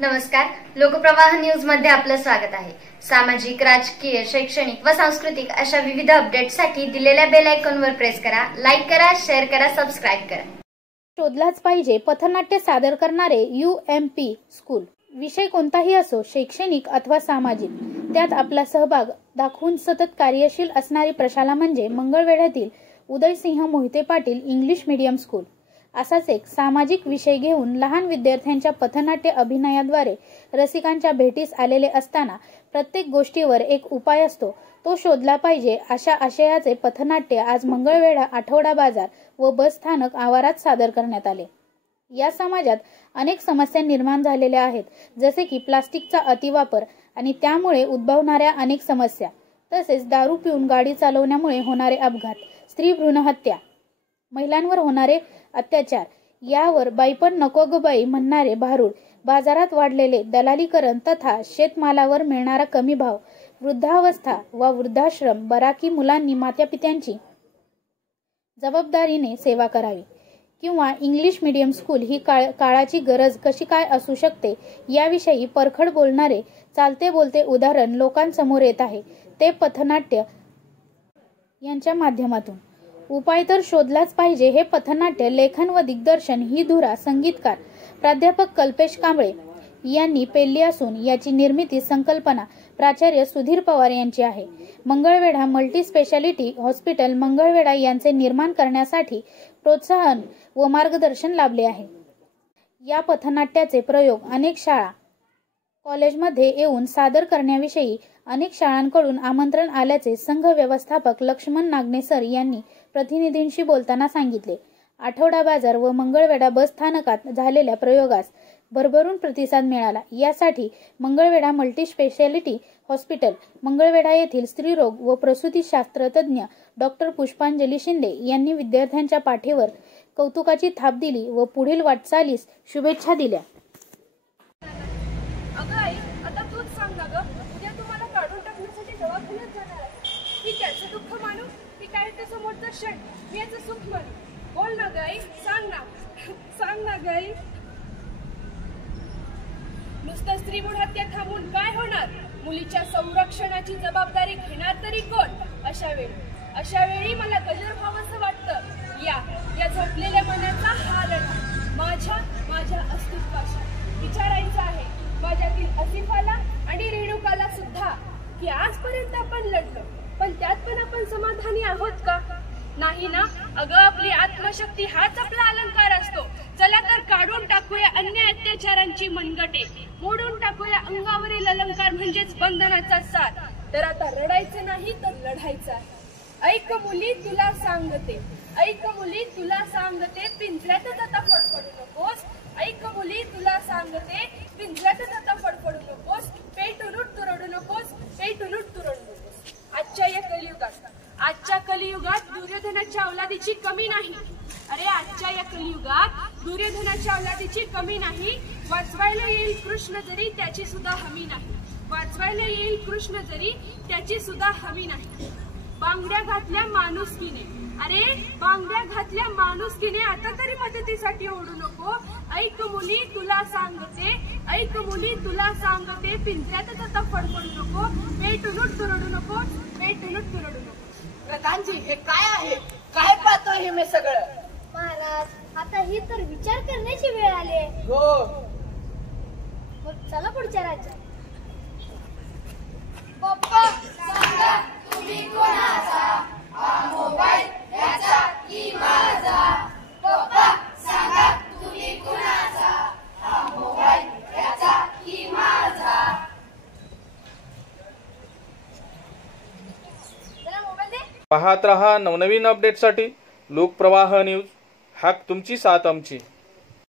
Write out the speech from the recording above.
नमस्कार, लोकप्रवाह न्यूज मध्ये आपलं स्वागत आहे। सामाजिक, राजकीय, शैक्षणिक व सांस्कृतिक अशा विविध अपडेट्ससाठी दिलेल्या बेल आयकॉनवर प्रेस करा, लाईक करा, शेअर करा, सबस्क्राइब करा। शोधलाच पाहिजे पथनाट्य सादर करणारे UMP स्कूल। विषय कोणताही असो, शैक्षणिक अथवा सामाजिक, त्यात आपला सहभाग दाखवून सतत कार्यशील असणारी प्रशाला म्हणजे मंगळवेढ्यातील Udaysinh Mohite Patil English medium school. असाच एक सामाजिक विषय घेऊन लहान विद्यार्थ्यांच्या पथनाट्य अभिनयाद्वारे रसिकांच्या भेटीस आलेले असताना प्रत्येक गोष्टीवर एक उपाय असतो, तो शोधला पाहिजे अशा आशयाचे पथनाट्य आज मंगळवेढा आठवडा बाजार व बस स्थानक आवारात सादर करण्यात आले। या समाजात अनेक समस्या निर्माण झालेल्या आहेत, जसे की प्लास्टिकचा अतिवापर आणि त्यामुळे उद्भवणाऱ्या अनेक समस्या, तसेच दारू पिऊन गाडी चालवण्यामुळे होणारे अपघात, स्त्री भ्रूण हत्या, महिलांवर होणारे अत्याचार, यावर बाईपण नको ग बाई म्हणणारे भारूड, बाजारात वाढलेले दलालीकरण तथा शेतमालावर मिळणारा कमी भाव, वृद्धावस्था व वृद्धाश्रम, बराकी मुलांनी मातापित्यांची जबाबदारीने सेवा करावी किंवा इंग्लिश मीडियम स्कूल ही काळाची गरज कशी काय असू शकते याविषयी परखड बोलणारे चालते बोलते उदाहरण लोकांसमोर येत आहे, ते पथनाट्य यांच्या माध्यमातून। उपाय तर शोधलाच पाहिजे हे पथनाट्य लेखन व दिग्दर्शन ही धुरा संगीतकार प्राध्यापक कल्पेश कांबळे यांनी पेलली असून याची निर्मिती संकल्पना प्राचार्य सुधीर पवार यांची आहे। Mangalwedha multi speciality hospital Mangalwedha यांचे निर्माण करण्यासाठी प्रोत्साहन व मार्गदर्शन लाभले आहे। या पथनाट्याचे प्रयोग अनेक शाळा कॉलेजमध्ये येऊन सादर करण्याविषयी अनेक शाळांकडून आमंत्रण आल्याचे संघ व्यवस्थापक लक्ष्मण नागनेसर यांनी प्रतिनिधींशी बोलताना सांगितले। आठवडा बाजार व मंगळवेढा बस स्थानकात झालेल्या प्रयोगास भरभरून प्रतिसाद मिळाला। यासाठी Mangalwedha multi speciality hospital Mangalwedha येथील स्त्रीरोग व प्रसूतीशास्त्र तज्ञ डॉक्टर पुष्पांजली शिंदे यांनी विद्यार्थ्यांच्या पाठीवर कौतुकाची थाप दिली व पुढील वाटचालीस शुभेच्छा दिल्या। अगं आई, आता तूच सांग ना ग, उद्या तुम्हाला काढून टाकण्यासाठी दवाखान्यात जाणार आहे, की त्याचं दुःख मानू की काय ते समोरचं क्षण मी याचं सुख मानू? बोल ना ग आई, सांग ना ग आई। नुसतं स्त्रीभ्रूण हत्या थांबून काय होणार? मुलीच्या संरक्षणाची जबाबदारी घेणार तरी कोण? अशा वेळी मला गजर व्हावंसं वाटतं। या झोपलेल्या मनाचा हा लढा माझ्या अस्तित्वाशी विचारायचा आहे, माझ्यातील आसिफाला आणि रेणुकाला सुद्धा, की आजपर्यंत आपण लढलो, पण त्यात पण आपण समाधानी आहोत का? नाही ना। अगं, आपली आत्मशक्ती हाच आपला अलंकार असतो। चला तर काढून टाकूया अन्याय अत्याचारांची मनगटे, मोडून टाकूया अंगावरील अलंकार म्हणजेच बंधनाचा सार। तर आता रडायचं नाही तर लढायचं आहे। ऐक मुली तुला सांगते, पिंजऱ्यातच आता फडफडू नकोस। ऐक मुली तुला सांगते, पिंजऱ्यातच आता फडफडू नकोस, पेटून उठ तुरडू नकोस। आजच्या कलियुगात दुर्योधनाच्या औलादीची कमी नाही। आजच्या या कलियुगात दुर्योधनाच्या औलादीची कमी नाही। वाचवायला येईल कृष्ण जरी त्याची सुद्धा हमी नाही। बांगड्या घातल्या माणुसकीने आता तरी मदतीसाठी ओढू नको। ऐक मुली तुला सांगते, पिंजऱ्यातच आता फडफडू नको, पेटून उठ तुरडू नको। प्रधानजी, हे काय आहे? काय पाहतोय हे मी सगळं? महाराज, आता ही तर विचार करण्याची वेळ आली आहे। हो, मग चला पुढच्या राज्यात। पप्पा सांगा तुम्ही कोणाचा? हा मोबाईल याचा की माझा? पप्पा सांगा तुम्ही कोणाचा? हा मोबाईल याचा की माझा? पाहत रहा नवनवीन अपडेटसाठी लोकप्रवाह न्यूज। हाक तुमची, साथ आमची।